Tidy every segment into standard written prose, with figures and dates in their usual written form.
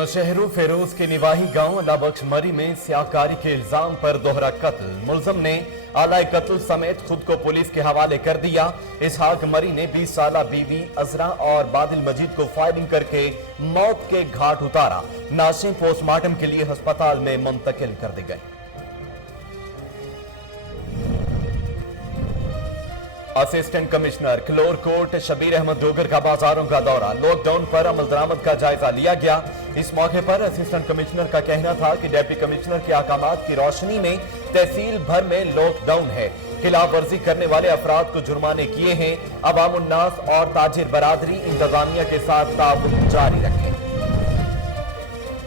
नौशहरों फेरोज के निवाही गांव अल्लाहबख्श मरी में स्याहकारी के इल्जाम पर दोहरा कत्ल। मुलजम ने आला कत्ल समेत खुद को पुलिस के हवाले कर दिया। इसहाक मरी ने 20 साला बीवी अजरा और बादिल मजीद को फायरिंग करके मौत के घाट उतारा। नाशें पोस्टमार्टम के लिए अस्पताल में मुंतकिल कर दी गई। असिस्टेंट कमिश्नर क्लोर कोर्ट शबीर अहमद डोगर का बाजारों का दौरा। लॉकडाउन पर अमल दरामद का जायजा लिया गया। इस मौके पर असिस्टेंट कमिश्नर का कहना था कि डिप्टी कमिश्नर के अहकामात की रोशनी में तहसील भर में लॉकडाउन है। खिलाफ वर्जी करने वाले अफराद को जुर्माने किए हैं। अवाम उन्नास और ताजिर बरादरी इंतजामिया के साथ ताउन जारी रखें।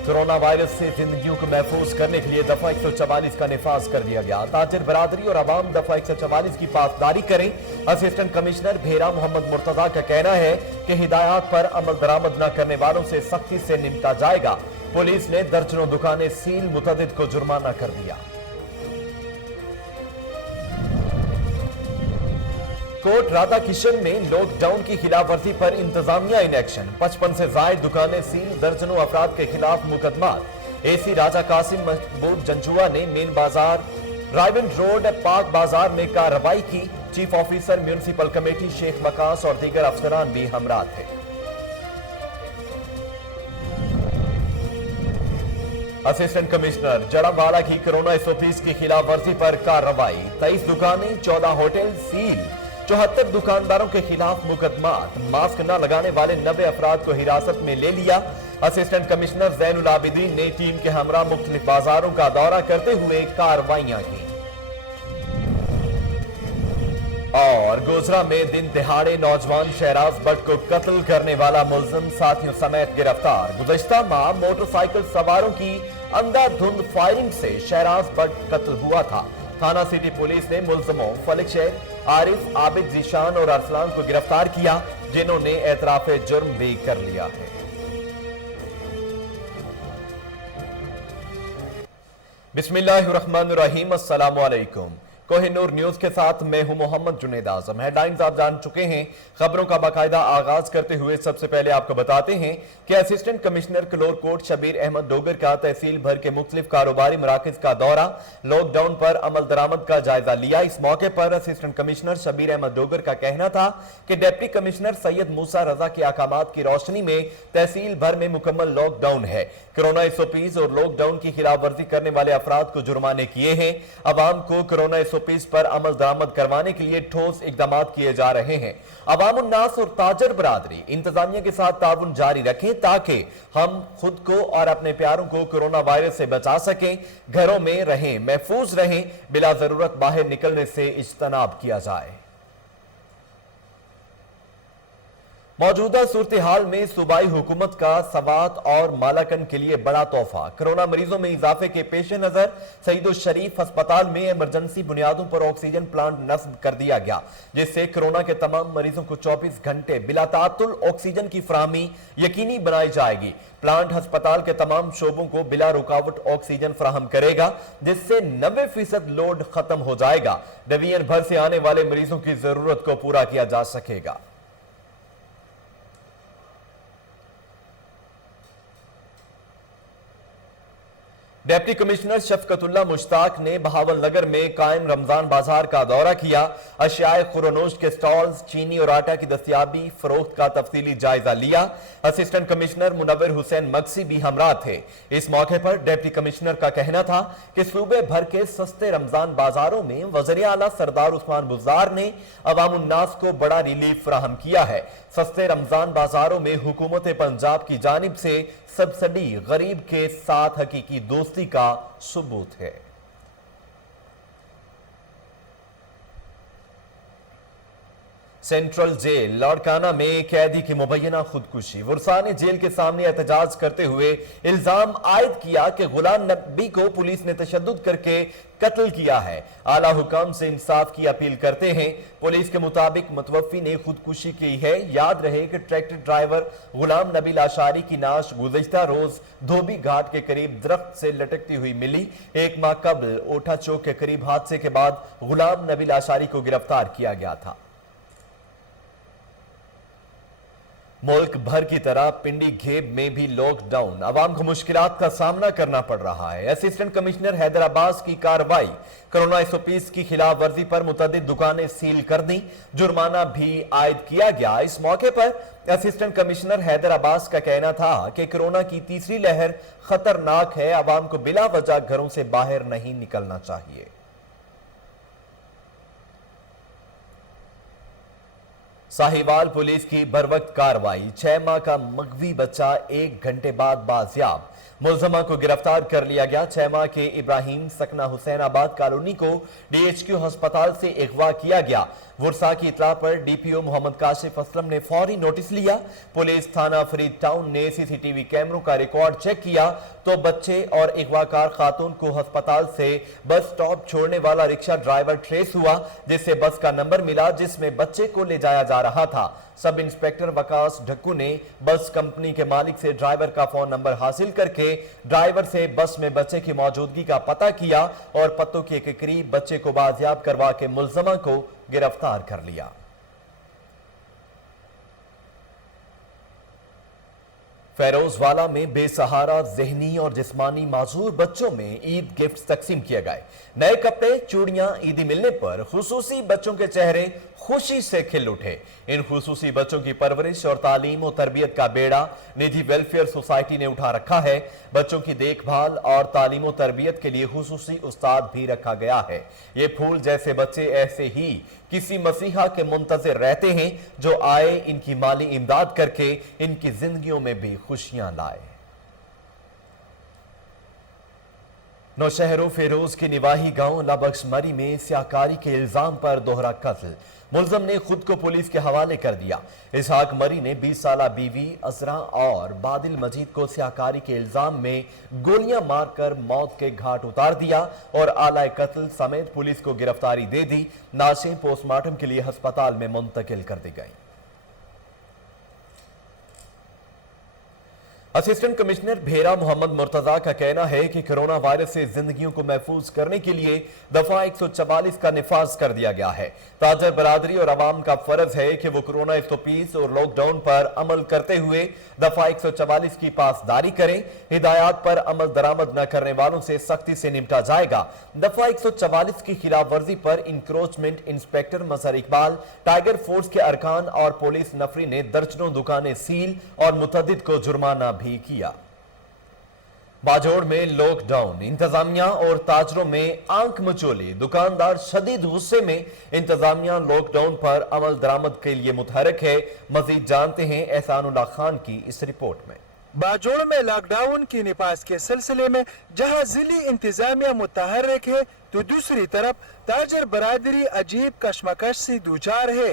कोरोना वायरस से जिंदगियों को महफूज करने के लिए दफा 144 का निफाज कर दिया गया। ताजिर बरादरी और अवाम दफा 144 की पासदारी करें। असिस्टेंट कमिश्नर भेरा मोहम्मद मुर्तजा का कहना है कि हिदायत पर अमल दरामद न करने वालों से सख्ती से निपटा जाएगा। पुलिस ने दर्जनों दुकानें सील, मुतअद्दिद को जुर्माना कर दिया। कोट राधा किशन में लॉकडाउन की खिलाफ वर्जी पर इंतजामिया इन एक्शन। 55 से जायद दुकानें सील, दर्जनों अफराद के खिलाफ मुकदमात। एसी राजा कासिम महबूब जंजुआ ने मेन बाजार रायविंड रोड पाक बाजार में कार्रवाई की। Chief officer municipal committee Sheikh मकास और दीगर अफसरान भी हमरा थे। असिस्टेंट कमिश्नर जड़ावाला की कोरोना SOPs की खिलाफ वर्जी पर कार्रवाई। 23 दुकानें, 14 होटल सील, 74 दुकानदारों के खिलाफ मुकदमात। मास्क न लगाने वाले 90 अफराद को हिरासत में ले लिया। असिस्टेंट कमिश्नर जैनुल आबिदीन ने टीम के हमरा मुख्तलिफ बाजारों का दौरा करते हुए कार्रवाइयां की। और गोजरा में दिन दिहाड़े नौजवान शहराज भट्ट को कत्ल करने वाला मुलजिम साथियों समेत गिरफ्तार। गुज़श्ता माह मोटरसाइकिल सवारों की अंधाधुंध फायरिंग से शहराज भट्ट कत्ल हुआ था। थाना सिटी पुलिस ने मुलजिमों फलिक शेख, आरिफ, आबिद, जीशान और अरसलान को गिरफ्तार किया, जिन्होंने एतराफे जुर्म भी कर लिया है। बिस्मिल्लाहिर्रहमानिर्रहीम, अस्सलामु अलैकुम। कोहिनूर न्यूज के साथ मैं हूं मोहम्मद जुनेद आजम। हेडलाइंस आप जान चुके हैं। खबरों का बाकायदा आगाज करते हुए सबसे पहले आपको बताते हैं कि असिस्टेंट कमिश्नर क्लोर कोर्ट शबीर अहमद डोगर का तहसील भर के मुख्तलिफ कारोबारी मराकज का दौरा। लॉकडाउन पर अमल दरामद का जायजा लिया। इस मौके पर असिस्टेंट कमिश्नर शबीर अहमद डोगर का कहना था कि डिप्टी कमिश्नर सैयद मूसा रजा के अहकामात की रोशनी में तहसील भर में मुकम्मल लॉकडाउन है। कोरोना SOPs और लॉकडाउन की खिलाफ वर्जी करने वाले अफराद को जुर्माने किए हैं। अवाम को कोरोना SOPs पर अमल दरामद करवाने के लिए ठोस इकदाम किए जा रहे हैं। अवाम उन्नास और ताजर बरादरी इंतजामिया के साथ ताउन जारी रखें ताकि हम खुद को और अपने प्यारों को कोरोना वायरस से बचा सकें। घरों में रहें, महफूज रहें, बिला जरूरत बाहर निकलने से इज्तनाब किया जाए। मौजूदा सूरत हाल में सूबाई हुकूमत का सवात और मालाकन के लिए बड़ा तोहफा। कोरोना मरीजों में इजाफे के पेश नजर सईदुल शरीफ अस्पताल में इमरजेंसी बुनियादों पर ऑक्सीजन प्लांट नस्ब कर दिया गया, जिससे कोरोना के तमाम मरीजों को 24 घंटे बिला ताअत्तुल ऑक्सीजन की फराहमी यकीनी बनाई जाएगी। प्लांट अस्पताल के तमाम शोबों को बिला रुकावट ऑक्सीजन फराहम करेगा, जिससे 90% लोड खत्म हो जाएगा। डिवीजन भर से आने वाले मरीजों की जरूरत को पूरा किया जा सकेगा। डिप्टी कमिश्नर शफकतुल्लाह मुश्ताक ने बहावल नगर में कायम रमजान बाजार का दौरा किया। अशियाए खुरनोश के स्टॉल्स, चीनी और आटा की दस्तियाबी फरोख्त का तफसीली जायजा लिया। असिस्टेंट कमिश्नर मुनव्वर हुसैन मक्सी भी हमरा थे। इस मौके पर डिप्टी कमिश्नर का कहना था कि सूबे भर के सस्ते रमजान बाजारों में वज़ीर आला सरदार उस्मान बुज़दार ने अवाम उन्नास को बड़ा रिलीफ फराहम किया है। सस्ते रमजान बाजारों में हुकूमत पंजाब की जानिब से सब्सिडी गरीब के साथ हकीकी दोस्ती का सबूत है। सेंट्रल जेल लाड़काना में कैदी की मुबैना खुदकुशी। वरसाने जेल के सामने एहतजाज करते हुए इल्जाम आयद किया कि गुलाम नबी को पुलिस ने तशद्दुद करके कत्ल किया है। आला हुकाम से इंसाफ की अपील करते हैं। पुलिस के मुताबिक मुतवफ़ी ने खुदकुशी की है। याद रहे कि ट्रैक्टर ड्राइवर गुलाम नबी लाशारी की नाश गुज़श्ता रोज धोबी घाट के करीब दरख्त से लटकती हुई मिली। एक माह कबल ओठा चौक के करीब हादसे के बाद गुलाम नबी लाशारी को गिरफ्तार किया गया था। मुल्क भर की तरह पिंडी घेब में भी लॉकडाउन, अवाम को मुश्किलात का सामना करना पड़ रहा है। असिस्टेंट कमिश्नर हैदराबाद की कार्रवाई, कोरोना 120 की खिलाफ वर्जी पर मुतअद्दिद दुकानें सील कर दी, जुर्माना भी आयद किया गया। इस मौके पर असिस्टेंट कमिश्नर हैदराबाद का कहना था कि कोरोना की तीसरी लहर खतरनाक है, अवाम को बिला वजह घरों से बाहर नहीं निकलना चाहिए। साहिवाल पुलिस की बरवक्त कार्रवाई, 6 माह का मगवी बच्चा 1 घंटे बाद बाजियाब, मुलजमा को गिरफ्तार कर लिया गया। 6 माह के इब्राहिम सकना हुसैनाबाद कॉलोनी को डीएचक्यू अस्पताल से अगवा किया गया। वुरसा की इतला पर डीपीओ मोहम्मद काशिफ असलम ने फौरी नोटिस लिया। पुलिस थाना फरीद टाउन ने सीसीटीवी कैमरों का रिकॉर्ड चेक किया तो बच्चे और अगवाकार खातून को अस्पताल से बस स्टॉप छोड़ने वाला रिक्शा ड्राइवर ट्रेस हुआ, जिससे बस का नंबर मिला जिसमें बच्चे को ले जाया जा रहा था। सब इंस्पेक्टर वकास ढक्कू ने बस कंपनी के मालिक से ड्राइवर का फोन नंबर हासिल करके ड्राइवर से बस में बच्चे की मौजूदगी का पता किया और पत्तों के करीब बच्चे को बाजियाब करवा के मुलजमा को गिरफ्तार कर लिया। फैरोजवाला में बेसहारा ज़हनी और जिस्मानी माजूर बच्चों में ईद गिफ्ट तकसीम किए गए। नए कपड़े, चूड़ियां ईदी मिलने पर खुसूसी बच्चों के चेहरे खुशी से खिल उठे। इन खुसूसी बच्चों की परवरिश और तालीम और तरबियत का बेड़ा निधि वेलफेयर सोसाइटी ने उठा रखा है। बच्चों की देखभाल और तालीम और तरबियत के लिए खुसूसी उस्ताद भी रखा गया है। ये फूल जैसे बच्चे ऐसे ही किसी मसीहा के मुंतज़िर रहते हैं जो आए इनकी माली इमदाद करके इनकी जिंदगियों में भी खुशियां लाए। नौशहरों फेरोज के निवाही गांव लाबख्श मरी में स्याकारी के इल्जाम पर दोहरा कत्ल, मुलजम ने खुद को पुलिस के हवाले कर दिया। इसहाक मरी ने 20 साला बीवी अजरा और बादिल मजीद को स्याकारी के इल्जाम में गोलियां मारकर मौत के घाट उतार दिया और आला कत्ल समेत पुलिस को गिरफ्तारी दे दी। लाशें पोस्टमार्टम के लिए अस्पताल में मुंतकिल कर दी गई। असिस्टेंट कमिश्नर भेरा मोहम्मद मुर्तजा का कहना है कि कोरोना वायरस से जिंदगियों को महफूज करने के लिए दफा 144 का निफाज कर दिया गया है। ताजर बरादरी और अवाम का फर्ज है कि वो कोरोना 120 और लॉकडाउन पर अमल करते हुए दफा 144 की पासदारी करें। हिदायत पर अमल दरामद न करने वालों से सख्ती से निपटा जाएगा। दफा 144 की खिलाफ वर्जी पर इंक्रोचमेंट इंस्पेक्टर मजहर इकबाल, टाइगर फोर्स के अरकान और पुलिस नफरी ने दर्जनों दुकानें सील और मुतअद्दिद को जुर्माना भी किया। बाजोड़ में लॉकडाउन, इंतजामिया और ताजरों में आंख मचोली, दुकानदार शदीद गुस्से में। इंतजामिया लॉकडाउन पर अमल दरामद के लिए मुतहरक है। मजीद जानते हैं एहसानुल्लाह खान की इस रिपोर्ट में। बाजोड़ में लॉकडाउन की निपास के सिलसिले में जहां जिली इंतजामिया मुतहरक है तो दूसरी तरफ ताजर बरादरी अजीब कशमकश से दूचार है।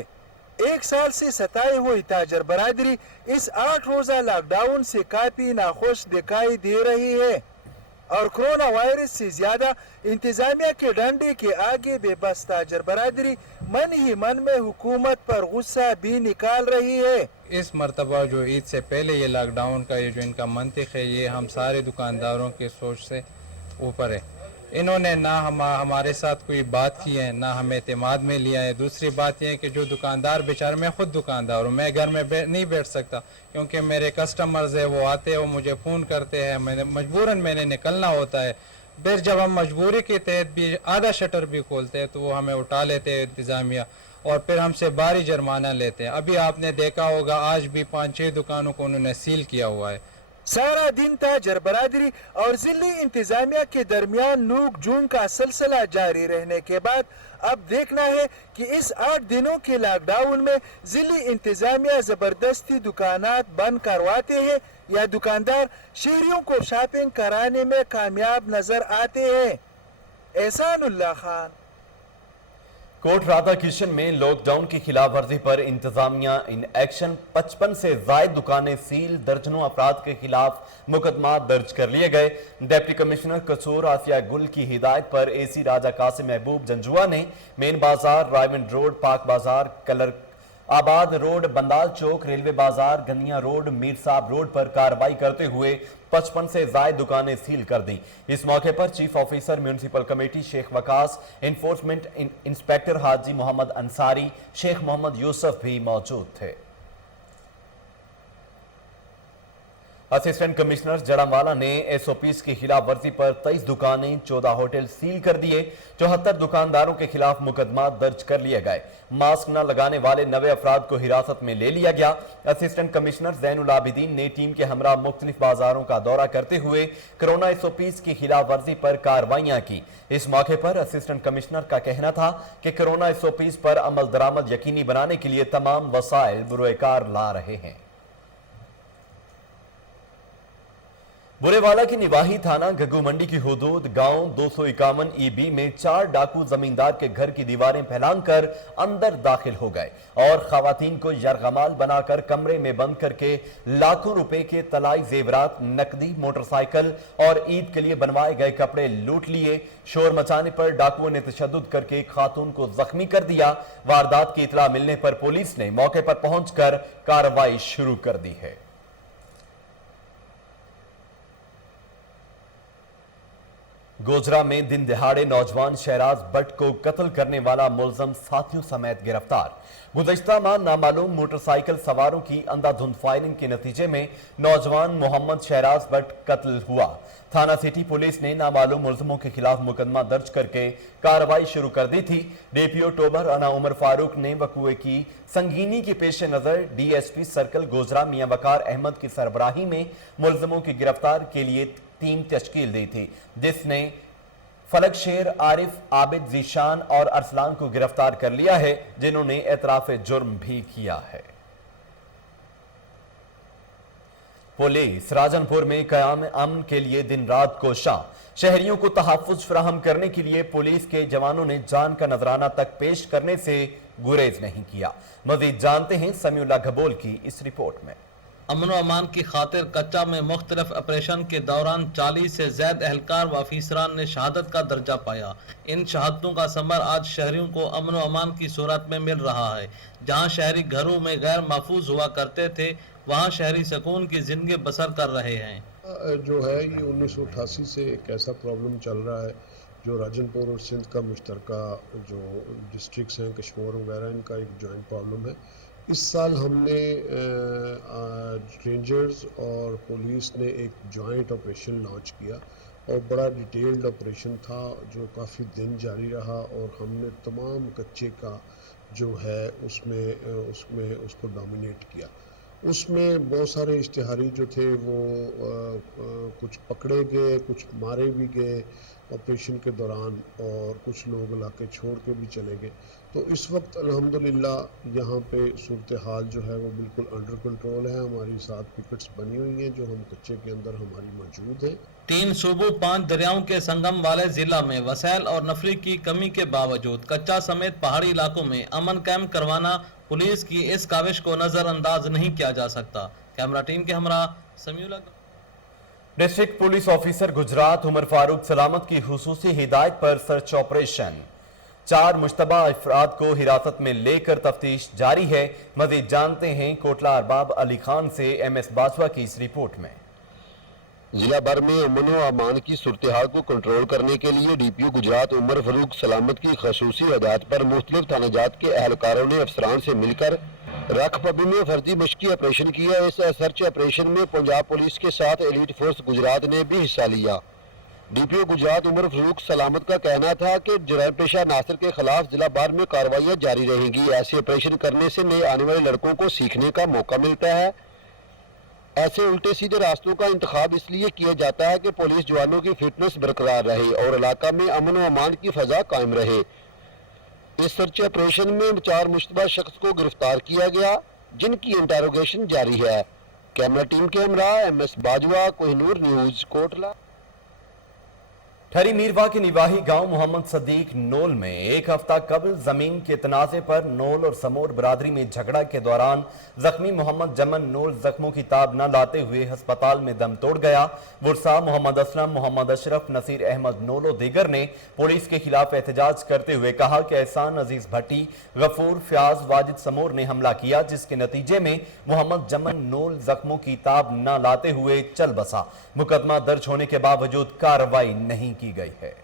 1 साल से सताए हुई ताजर बरादरी इस 8 रोजा लॉकडाउन से काफी नाखुश दिखाई दे रही है और कोरोना वायरस से ज्यादा इंतजामिया के डंडे के आगे बेबस ताजर बरादरी मन ही मन में हुकूमत पर गुस्सा भी निकाल रही है। इस मरतबा जो ईद से पहले ये लॉकडाउन का ये जो इनका मंतिक है, ये हम सारे दुकानदारों के सोच से ऊपर है। इन्होंने ना हमारे साथ कोई बात की है, ना हमें एतमाद में लिया है। दूसरी बात यह है कि जो दुकानदार बेचारे, मैं खुद दुकानदार हूँ, मैं घर में नहीं बैठ सकता क्योंकि मेरे कस्टमर्स है, वो आते हैं, वो मुझे फ़ोन करते हैं, मैंने निकलना होता है। फिर जब हम मजबूरी के तहत भी आधा शटर भी खोलते हैं तो वो हमें उठा लेते हैं इंतज़ामिया और फिर हमसे भारी जुर्माना लेते हैं। अभी आपने देखा होगा आज भी 5-6 दुकानों को उन्होंने सील किया हुआ है। सारा दिन ताजर बरादरी और जिली इंतजामिया के दरमियान नोक झोंक का सिलसिला जारी रहने के बाद अब देखना है कि इस 8 दिनों के लॉकडाउन में जिली इंतजामिया जबरदस्ती दुकानात बंद करवाते हैं या दुकानदार शहरियों को शॉपिंग कराने में कामयाब नजर आते हैं। एहसानुल्लाह खान। कोट राधा किशन में लॉकडाउन की खिलाफ वर्जी पर इंतजामिया इन एक्शन, 55 से जायद दुकानें सील, दर्जनों अफराद के खिलाफ मुकदमा दर्ज कर लिए गए। डिप्टी कमिश्नर कसूर आसिया गुल की हिदायत पर एसी राजा कासिम महबूब जंजुआ ने मेन बाजार, रायमंड रोड, पाक बाजार, कलर आबाद रोड, बंदाल चौक, रेलवे बाजार, गनिया रोड, मीर साहब रोड पर कार्रवाई करते हुए 55 से जायद दुकानें सील कर दी। इस मौके पर chief officer municipal committee Sheikh Waqas, enforcement inspector Haji Mohammad Ansari, Sheikh Mohammad Yousuf भी मौजूद थे। असिस्टेंट कमिश्नर जड़ावाला ने एसओपीज की खिलाफ वर्जी पर 23 दुकानें 14 होटल सील कर दिए। 74 दुकानदारों के खिलाफ मुकदमा दर्ज कर लिए गए। मास्क न लगाने वाले 90 अफराद को हिरासत में ले लिया गया। असिस्टेंट कमिश्नर जैनुल आबिदीन ने टीम के हमरा मुख्तलिफ बाजारों का दौरा करते हुए कोरोना एसओपीज की खिलाफ वर्जी पर कार्रवाइयां की। इस मौके पर असिस्टेंट कमिश्नर का कहना था कि कोरोना एसओपीज पर अमल दरामद यकीनी बनाने के लिए तमाम वसाइल बुरेकार ला रहे हैं। बुरेवाला की निवाही थाना गग्गू मंडी की हुदूद गांव 251 ईबी में 4 डाकू जमींदार के घर की दीवारें फैलाकर अंदर दाखिल हो गए और खवातीन को यरगमाल बनाकर कमरे में बंद करके लाखों रुपए के तलाई जेवरात, नकदी, मोटरसाइकिल और ईद के लिए बनवाए गए कपड़े लूट लिए। शोर मचाने पर डाकुओं ने तशद्दुद करके एक खातून को जख्मी कर दिया। वारदात की इतला मिलने पर पुलिस ने मौके पर पहुंचकर कार्रवाई शुरू कर दी है। गोजरा में दिन दिहाड़े नौजवान शहराज भट्ट को कत्ल करने वाला मुलजम साथियों समेत गिरफ्तार। गुज़श्ता माह नामालूम मोटरसाइकिल सवारों की अंधाधुंध फायरिंग के नतीजे में नौजवान मोहम्मद शहराज भट्ट कत्ल हुआ। थाना सिटी पुलिस ने नामालूम मुलजमों के खिलाफ मुकदमा दर्ज करके कार्रवाई शुरू कर दी थी। डीपीओ टोबर अना उमर फारूक ने वकूए की संगीनी के पेश नजर डीएसपी सर्कल गोजरा मियां वकार अहमद की सरबराही में मुलजमों की गिरफ्तार के लिए टीम तश्कील दी थी, जिसने फलक शेर, आरिफ, आबिद, जीशान और अरसलान को गिरफ्तार कर लिया है, जिन्होंने एतराफ जुर्म भी किया है। पुलिस राजनपुर में कयाम अमन के लिए दिन रात कोशां। शहरियों को तहफ्फुज फराहम करने के लिए पुलिस के जवानों ने जान का नजराना तक पेश करने से गुरेज नहीं किया। मजीद जानते हैं समीउल्लाह गबोल की इस रिपोर्ट में। अमन व अमान की खातिर कच्चा में मुख्तलिफ ऑपरेशन के दौरान 40 से ज्यादा एहलकार व अफीसरान ने शहादत का दर्जा पाया। इन शहादतों का समर आज शहरियों को अमन व अमान की सूरत में मिल रहा है। जहां शहरी घरों में गैर महफूज हुआ करते थे, वहां शहरी सुकून की जिंदगी बसर कर रहे हैं। जो है ये 1988 से एक ऐसा प्रॉब्लम चल रहा है जो राजनपुर और सिंध का मुश्तरका जो डिस्ट्रिक्ट्स हैं, कश्मीर वगैरह, इनका एक जॉइंट प्रॉब्लम है। इस साल हमने रेंजर्स और पुलिस ने एक जॉइंट ऑपरेशन लॉन्च किया और बड़ा डिटेल्ड ऑपरेशन था जो काफ़ी दिन जारी रहा और हमने तमाम कच्चे का जो है उसमें उसको डोमिनेट किया। उसमें बहुत सारे इश्तिहारी जो थे वो कुछ पकड़े गए, कुछ मारे भी गए ऑपरेशन के दौरान और कुछ लोग इलाके छोड़ के भी चले गए। तो इस वक्त अल्हम्दुलिल्लाह यहाँ पे सूरत हाल जो है वो बिल्कुल अंडर कंट्रोल है। हमारी 7 पिकेट्स बनी हुई हैं जो हम कच्चे के अंदर हमारी मौजूद है। 3 सूबों 5 दरियाओं के संगम वाले जिला में वसाइल और नफरी की कमी के बावजूद कच्चा समेत पहाड़ी इलाकों में अमन कायम करवाना पुलिस की इस काविश को नजरअंदाज नहीं किया जा सकता। कैमरा टीम के हमरा Samiullah. District police officer Gujrat Umar Farooq Salamat की हुसूसी हिदायत पर सर्च ऑपरेशन। 4 मुश्तबा अफराद को हिरासत में लेकर तफ्तीश जारी है। मजीद जानते हैं कोटला अरबाब अली खान से एमएस बाजवा की इस रिपोर्ट में। जिला भर में अमन व अमान की सूरत हाल को कंट्रोल करने के लिए डीपीओ गुजरात उमर फारूक सलामत की खसूसी हिदायत पर मुख्तलिफ थानाजात के एहलकारों ने अफसरान से मिलकर रखपबी में फर्जी मशकी ऑपरेशन किया। इस सर्च ऑपरेशन में पंजाब पुलिस के साथ एलीट फोर्स गुजरात ने भी हिस्सा लिया। डीपीओ गुजरात उमर फारूक सलामत का कहना था कि जराइम पेशा नासिर के खिलाफ जिला भर में कार्रवाइयाँ जारी रहेंगी। ऐसे ऑपरेशन करने से नए आने वाले लड़कों को सीखने का मौका मिलता है। ऐसे उल्टे सीधे रास्तों का इंतखाब इसलिए किया जाता है कि पुलिस जवानों की फिटनेस बरकरार रहे और इलाका में अमन व अमान की फजा कायम रहे। इस सर्च ऑपरेशन में 4 मुश्तबा शख्स को गिरफ्तार किया गया, जिनकी इंटेरोगेशन जारी है। कैमरा टीम के हमरा एमएस बाजवा, कोहिनूर न्यूज, कोटला। ठरी मीरवा के निवाही गांव मोहम्मद सदीक नोल में एक हफ्ता कबल जमीन के तनाजे पर नोल और समोर बरादरी में झगड़ा के दौरान जख्मी मोहम्मद जमन नोल जख्मों की ताब न लाते हुए अस्पताल में दम तोड़ गया। वुरसा मोहम्मद असलम, मोहम्मद अशरफ, नसीर अहमद नोल और दीगर ने पुलिस के खिलाफ एहतजाज करते हुए कहा कि एहसान अजीज भट्टी, गफूर, फ्याज, वाजिद समोर ने हमला किया, जिसके नतीजे में मोहम्मद जमन नोल जख्मों की ताब न लाते हुए चल बसा। मुकदमा दर्ज होने के बावजूद कार्रवाई नहीं की गई है।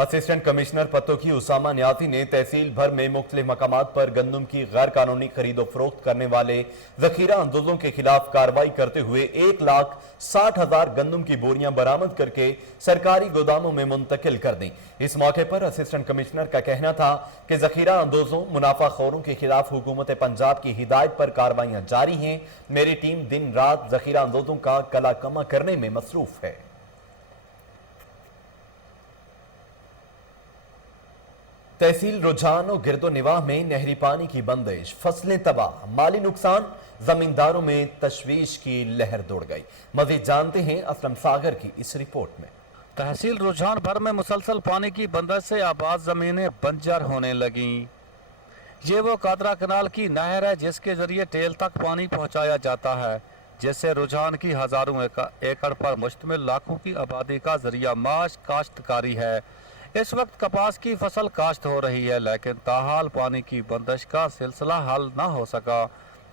اسسٹنٹ کمشنر پتوکی اسامہ نیازی نے تحصیل بھر میں مختلف مقامات پر گندم کی غیر قانونی خرید و فروخت کرنے والے ذخیرہ اندوزوں کے خلاف کارروائی کرتے ہوئے 1,60,000 گندم کی بوریاں برآمد کر کے سرکاری گوداموں میں منتقل کر دیں۔ اس موقع پر اسسٹنٹ کمشنر کا کہنا تھا کہ ذخیرہ اندوزوں منافع خوروں کے خلاف حکومت پنجاب کی ہدایت پر کارروائیاں جاری ہیں۔ میری ٹیم دن رات ذخیرہ اندوزوں کا کلا کما کرنے میں مصروف ہے۔ تحصیل رجحان و گرد و نواح میں نہری پانی کی بندش، فصلیں تباہ، مالی نقصان، زمینداروں میں تشویش کی لہر دوڑ گئی۔ مزید جانتے ہیں اسلم ساگر کی اس رپورٹ میں۔ تحصیل رجحان بھر میں مسلسل پانی کی بندش سے آباد زمینیں بنجر ہونے لگیں۔ یہ وہ قادرہ کنال کی نہر ہے جس کے ذریعے ٹیل تک پانی پہنچایا جاتا ہے، جس سے رجحان کی ہزاروں ایکڑ پر مشتمل لاکھوں کی آبادی کا ذریعہ معاش کاشتکاری ہے۔ اس وقت کپاس کی فصل کاشت ہو رہی ہے، لیکن تاحال پانی کی بندش کا سلسلہ حل نہ ہو سکا،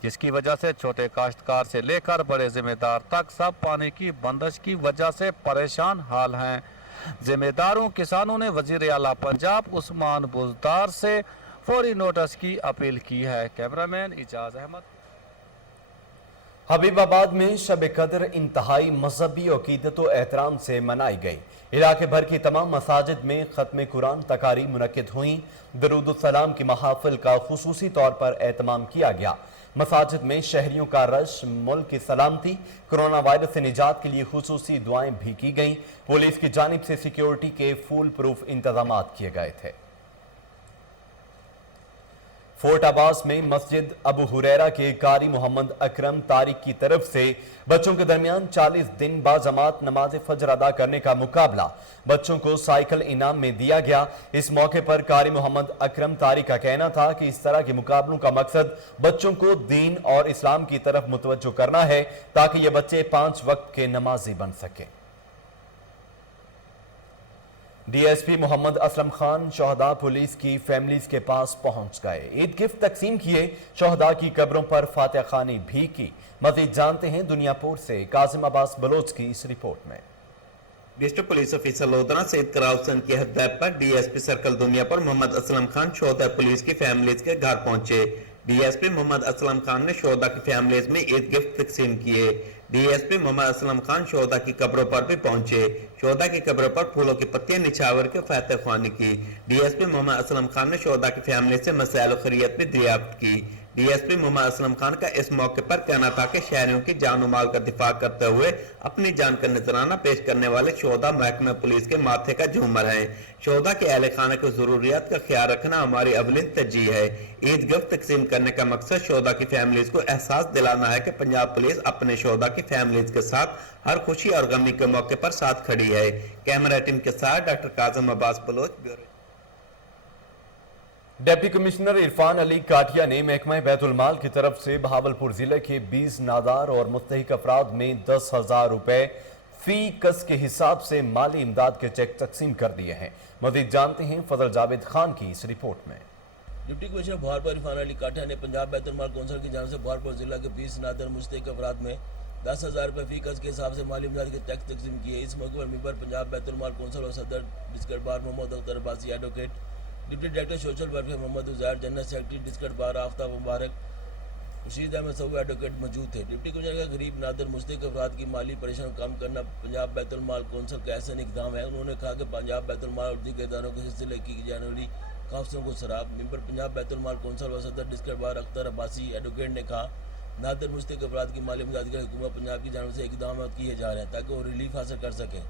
جس کی وجہ سے چھوٹے کاشتکار سے لے کر بڑے ذمہ دار تک سب پانی کی بندش کی وجہ سے پریشان حال ہیں۔ ذمہ داروں کسانوں نے وزیر اعلیٰ پنجاب عثمان بزدار سے فوری نوٹس کی اپیل کی ہے۔ کیمرامین اعجاز احمد۔ حبیب آباد میں شب قدر انتہائی مذہبی عقیدت و احترام سے منائی گئی۔ علاقے بھر کی تمام مساجد میں ختم قرآن تقاریب منعقد ہوئیں۔ درود السلام کی محافل کا خصوصی طور پر اہتمام کیا گیا۔ مساجد میں شہریوں کا رش، ملک کی سلامتی، کرونا وائرس سے نجات کے لیے خصوصی دعائیں بھی کی گئیں۔ پولیس کی جانب سے سیکیورٹی کے فول پروف انتظامات کیے گئے تھے۔ فورٹ عباس میں مسجد ابو ہریرہ کے قاری محمد اکرم طارق کی طرف سے بچوں کے درمیان 40 دن باجماعت نماز فجر ادا کرنے کا مقابلہ بچوں کو سائیکل انعام میں دیا گیا۔ اس موقع پر قاری محمد اکرم طارق کا کہنا تھا کہ اس طرح کے مقابلوں کا مقصد بچوں کو دین اور اسلام کی طرف متوجہ کرنا ہے تاکہ یہ بچے 5 وقت کے نمازی بن سکیں۔ ڈی ایس پی محمد اسلم خان شہداء پولیس کی فیملیز کے پاس پہنچ گئے، عید گفٹ تقسیم کیے، شہداء کی قبروں پر فاتحہ خوانی بھی کی۔ مزید جانتے ہیں دنیا پور سے قاسم عباس بلوچ کی اس رپورٹ میں۔ ڈسٹرکٹ پولیس آفیسر لودھرا سعید کراؤ حسین کی ہدایت پر ڈی ایس پی سرکل دنیا پر محمد اسلم خان شہداء پولیس کی فیملیز کے گھر پہنچے۔ ڈی ایس پی محمد اسلم خان نے شہداء کی فیملیز میں عید گفٹ تقسیم کیے۔ ڈی ایس پی محمد اسلم خان شہداء کی قبروں پر بھی پہنچے، شہداء کی قبروں پر پھولوں کی پتیاں نچھاور کے فاتحہ خوانی کی۔ ڈی ایس پی محمد اسلم خان نے شہداء کی فیملی سے مسائل و خیریت بھی دریافت کی۔ ڈی ایس پی محمد اسلم خان کا اس موقع پر کہنا تھا کہ شہریوں کی جان و مال کا دفاع کرتے ہوئے اپنی جان کا نذرانہ پیش کرنے والے شہداء محکمہ پولیس کے ماتھے کا جھومر ہیں۔ شہداء کے اہل خانہ کی ضروریات کا خیال رکھنا ہماری اولین ترجیح ہے۔ عید گفٹ تقسیم کرنے کا مقصد شہداء کی فیملیز کو احساس دلانا ہے کہ پنجاب پولیس اپنے شہداء کی فیملیز کے ساتھ ہر خوشی اور غمی کے موقع پر ساتھ کھڑی ہے۔ کیمرہ ٹیم کے ساتھ doctor Qasim Abbas Baloch, bureau. Deputy commissioner Irfan Ali Katia نے محکمہ بیت المال کی طرف سے بہاولپور ضلع کے 20 نادار اور مستحق افراد میں 10,000 روپے فی کس کے حساب سے مالی امداد کے چیک تقسیم کر دیے ہیں۔ مزید جانتے ہیں فضل جاوید خان کی اس رپورٹ میں۔ ڈپٹی کمشنر بہارپور عرفان علی کاٹیا نے پنجاب بیت المال کونسل کی جانب سے بہارپور ضلع کے 20 نادر مستحق افراد میں 10,000 روپے فی کس کے حساب سے مالی امداد کے چیک تقسیم کیے۔ اس موقع پر ممبر پنجاب بیت المال کونسل اور صدر district bar Muhammad Akhtar Abbasi advocate, deputy director social welfare Muhammad Uzair, general secretary district bar Aftab Mubarak, Rasheed Ahmed Saud advocate موجود تھے۔ ڈپٹی کمشنر کا غریب نادر مستحق افراد کی مالی پریشانی کم کرنا پنجاب بیت المال کونسل کا احسن اقدام ہے۔ انہوں نے کہا کہ پنجاب بیت المال اور دیگر اداروں کے سلسلے کی جانے والی خواہشوں کو سراب۔ ممبر پنجاب بیت المال کونسل و صدر ڈسٹرکٹ بار اختر عباسی ایڈوکیٹ نے کہا نادر مستحق افراد کی مالی امداد کے حکومت پنجاب کی جانب سے اقدامات کیے جا رہے ہیں تاکہ وہ ریلیف حاصل کر سکیں۔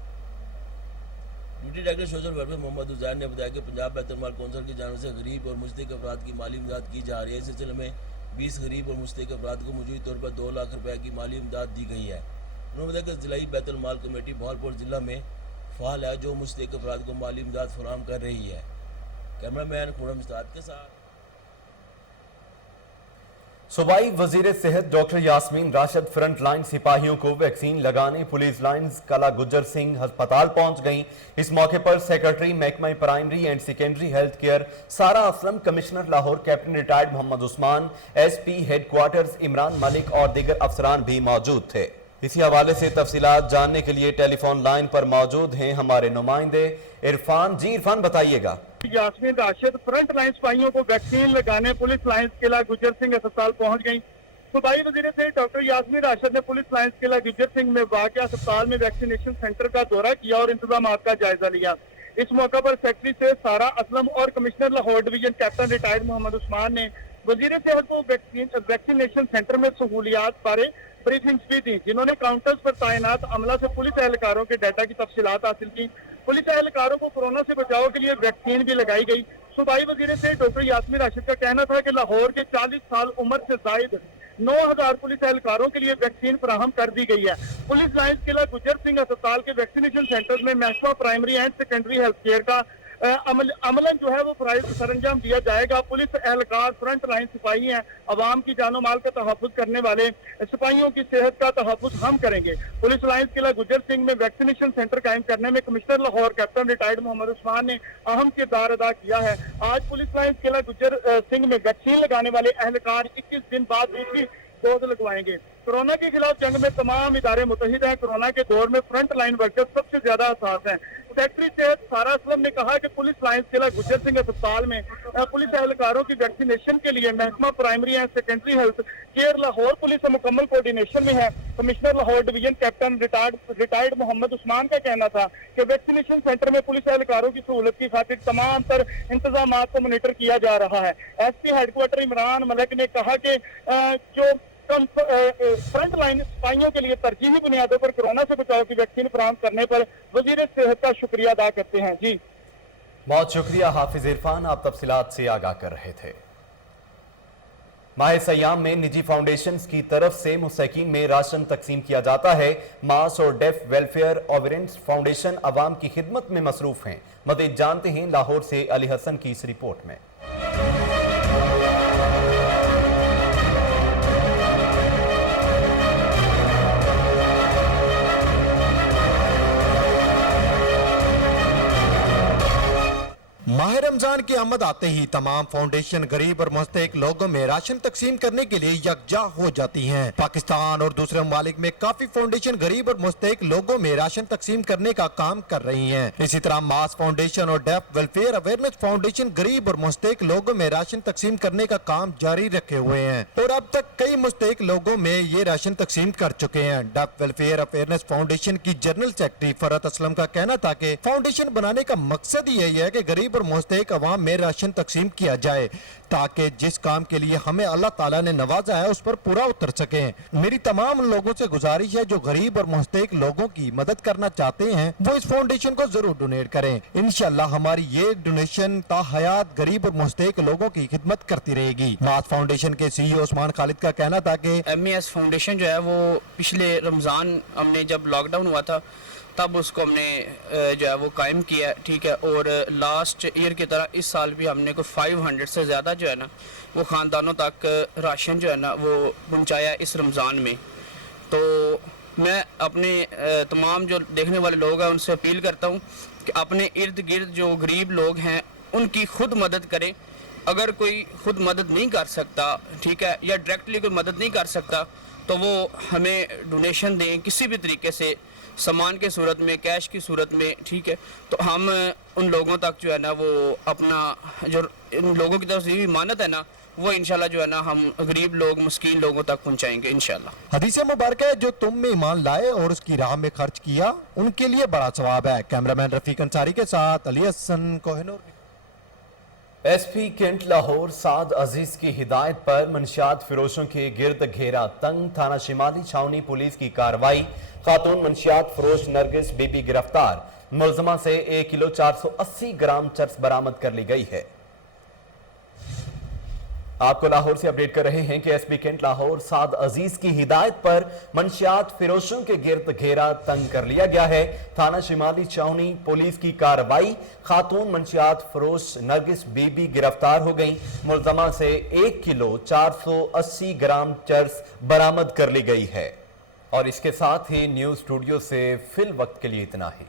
Deputy director social welfare Muhammad Uzair نے بتایا کہ پنجاب بیت المال کونسل کی جانب سے غریب اور مستحق افراد کی مالی امداد کی جا رہی ہے۔ اس سلسلے میں 20 غریب اور مستحق افراد کو موجودی طور پر 2 لاکھ روپے کی مالی امداد دی گئی ہے۔ انہوں نے بتایا کہ ضلعی بیت المال کمیٹی بہارپور ضلع میں فعال ہے جو مستحق افراد کو مالی امداد فراہم کر رہی ہے۔ کیمرہ مین خورم استاد کے ساتھ۔ صوبائی وزیر صحت doctor Yasmin Rashid front line سپاہیوں کو ویکسین لگانے پولیس لائنز کلا گجر سنگھ ہسپتال پہنچ گئیں۔ اس موقع پر سیکرٹری محکمہ primary and secondary health care Sara Aslam, commissioner Lahore captain retired Muhammad Usman, S P headquarters Imran Malik اور دیگر افسران بھی موجود تھے۔ इसी हवाले से तफसीलात जानने के लिए टेलीफोन लाइन पर मौजूद हैं हमारे नुमाइंदे इरफान। जी इरफान, बताइएगा। यास्मीन राशिद फ्रंट लाइन सिपाहियों को वैक्सीन लगाने पुलिस लाइन्स किला गुजर सिंह अस्पताल पहुंच गई। सूबाई वज़ीर से डॉक्टर यास्मीन राशिद ने पुलिस लाइन्स किला गुजर सिंह में वाक़या अस्पताल में वैक्सीनेशन सेंटर का दौरा किया और इंतजाम का जायजा लिया। इस मौका पर सेक्रेटरी से सारा असलम और commissioner Lahore division captain retired Muhammad Usman ने वज़ीर सेहत को वैक्सीनेशन सेंटर में सहूलियात बारे ब्रीफिंग्स भी दी, जिन्होंने काउंटर्स पर तैनात अमला से पुलिस एहलकारों के डाटा की तफसीलात हासिल की। पुलिस एहलकारों को कोरोना से बचाव के लिए वैक्सीन भी लगाई गई। सूबाई वज़ीर से डॉक्टर यास्मीन राशिद का कहना था कि लाहौर के 40 साल उम्र से जायद 9000 पुलिस एहलकारों के लिए वैक्सीन फराहम कर दी गई है। पुलिस लाइन्स किला गुजर सिंह अस्पताल के वैक्सीनेशन सेंटर में महकमा primary and secondary health care का अमलन जो है वो सरंजाम दिया जाएगा। पुलिस एहलकार फ्रंट लाइन सिपाही हैं, अवाम की जानो माल का तहफ़्फ़ुज़ करने वाले सिपाहियों की सेहत का तहफ़्फ़ुज़ हम करेंगे। पुलिस लाइन्स किला गुजर सिंह में वैक्सीनेशन सेंटर कायम करने में commissioner Lahore captain retired Muhammad Usman ने अहम किरदार अदा किया है। आज पुलिस लाइन्स किला गुजर सिंह में वैक्सीन लगाने वाले एहलकार 21 दिन बाद दूसरी डोज लगवाएंगे। कोरोना के खिलाफ जंग में तमाम इदारे मुतहिद हैं। कोरोना के दौर में फ्रंट लाइन वर्कर्स सबसे ज्यादा हसास हैं। सेक्रेटरी सेहत सारा असलम ने कहा कि पुलिस लाइन्स किला गुजर सिंह अस्पताल में पुलिस एहलकारों की वैक्सीनेशन के लिए महकमा primary and secondary health care Lahore police से मुकम्मल कोऑर्डिनेशन में है। Commissioner Lahore division captain retired Muhammad Usman का कहना था कि वैक्सीनेशन सेंटर में पुलिस एहलकारों की सहूलत की खातिर तमाम तर इंतजाम को मॉनिटर किया जा रहा है। एसपी हेडक्वार्टर इमरान मलिक ने कहा कि जो फ्रंट लाइन सिपाहियों के लिए तरजीही बुनियादों पर कोरोना से बचाव की वैक्सीन फराहम करने पर वजीर सेहत का शुक्रिया अदा करते हैं। जी बहुत शुक्रिया हाफिज इरफान, आप तफसीलात से आगाह कर रहे थे। माह सयाम में निजी फाउंडेशंस की तरफ से मुस्तकीन में राशन तकसीम किया जाता है। मास और डेफ वेलफेयर ओवरेंट्स फाउंडेशन अवाम की खिदमत में मसरूफ हैं। मज़ीद जानते हैं लाहौर से अली हसन की इस रिपोर्ट में। माह रमजान की आमद आते ही तमाम फाउंडेशन गरीब और मुस्तहिक लोगों में राशन तकसीम करने के लिए यकजा हो जाती हैं। पाकिस्तान और दूसरे ममालिक में काफी फाउंडेशन गरीब और मुस्तहिक लोगों में राशन तकसीम करने का काम कर रही हैं। इसी तरह मास फाउंडेशन और डेफ वेलफेयर अवेयरनेस फाउंडेशन गरीब और मुस्तहिक लोगों में राशन तकसीम करने का काम जारी रखे हुए हैं और अब तक कई मुस्तहिक लोगों में ये राशन तकसीम कर चुके हैं। डेफ वेलफेयर अवेयरनेस फाउंडेशन की जनरल सेक्रेटरी फरहत असलम का कहना था कि फाउंडेशन बनाने का मकसद ही यही है कि गरीब और मुस्तहिक अवाम में राशन तकसीम किया जाए ताकि जिस काम के लिए हमें अल्लाह ताला ने नवाजा है उस पर पूरा उतर सके। मेरी तमाम लोगों से गुजारिश है जो गरीब और मुस्तहिक लोगों की मदद करना चाहते हैं वो इस फाउंडेशन को जरूर डोनेट करें। इंशाल्लाह हमारी ये डोनेशन ता हयात गरीब और मुस्तहिक लोगों की खिदमत करती रहेगी। मास फाउंडेशन के CEO उस्मान खालिद का कहना था कि MES फाउंडेशन जो है वो पिछले रमज़ान हमने जब लॉकडाउन हुआ था तब उसको हमने जो है वो कायम किया, ठीक है। और लास्ट ईयर की तरह इस साल भी हमने को 500 से ज़्यादा जो है ना वो ख़ानदानों तक राशन जो है ना वो पहुंचाया इस रमज़ान में। तो मैं अपने तमाम जो देखने वाले लोग हैं उनसे अपील करता हूँ कि अपने इर्द गिर्द जो गरीब लोग हैं उनकी खुद मदद करें। अगर कोई खुद मदद नहीं कर सकता, ठीक है, या डायरेक्टली कोई मदद नहीं कर सकता तो वो हमें डोनेशन दें किसी भी तरीके से, सामान के सूरत में, कैश की सूरत में, ठीक है। तो हम उन लोगों तक जो है ना वो अपना जो इन लोगों की तरफ से भी मानत है ना वो इंशाल्लाह जो है ना हम गरीब लोग मस्कीन लोगों तक पहुंचाएंगे इंशाल्लाह। हदीस मुबारक है जो तुम में ईमान लाए और उसकी राह में खर्च किया उनके लिए बड़ा सवाब है। कैमरामैन रफीक अंसारी के साथ अली हसन, कोहिनूर। SP कैंट लाहौर साद अजीज की हिदायत पर मंशियात फिरोशों के गिर्द घेरा तंग, थाना शिमाली छावनी पुलिस की कार्रवाई। खातून मंशियात फरोश नरगिस बीबी गिरफ्तार, मुलजमा से 1 किलो 480 ग्राम चरस बरामद कर ली गई है। आपको लाहौर से अपडेट कर रहे हैं कि SP कैंट लाहौर साद अजीज की हिदायत पर मंशियात फिरोशों के गिर्द घेरा तंग कर लिया गया है। थाना शिमाली छावनी पुलिस की कार्रवाई। खातून मंशियात फरोश नरगिस बीबी गिरफ्तार हो गई, मुलजमा से 1 किलो 480 ग्राम चरस बरामद कर ली गई है। और इसके साथ ही न्यूज स्टूडियो से फिल वक्त के लिए इतना ही।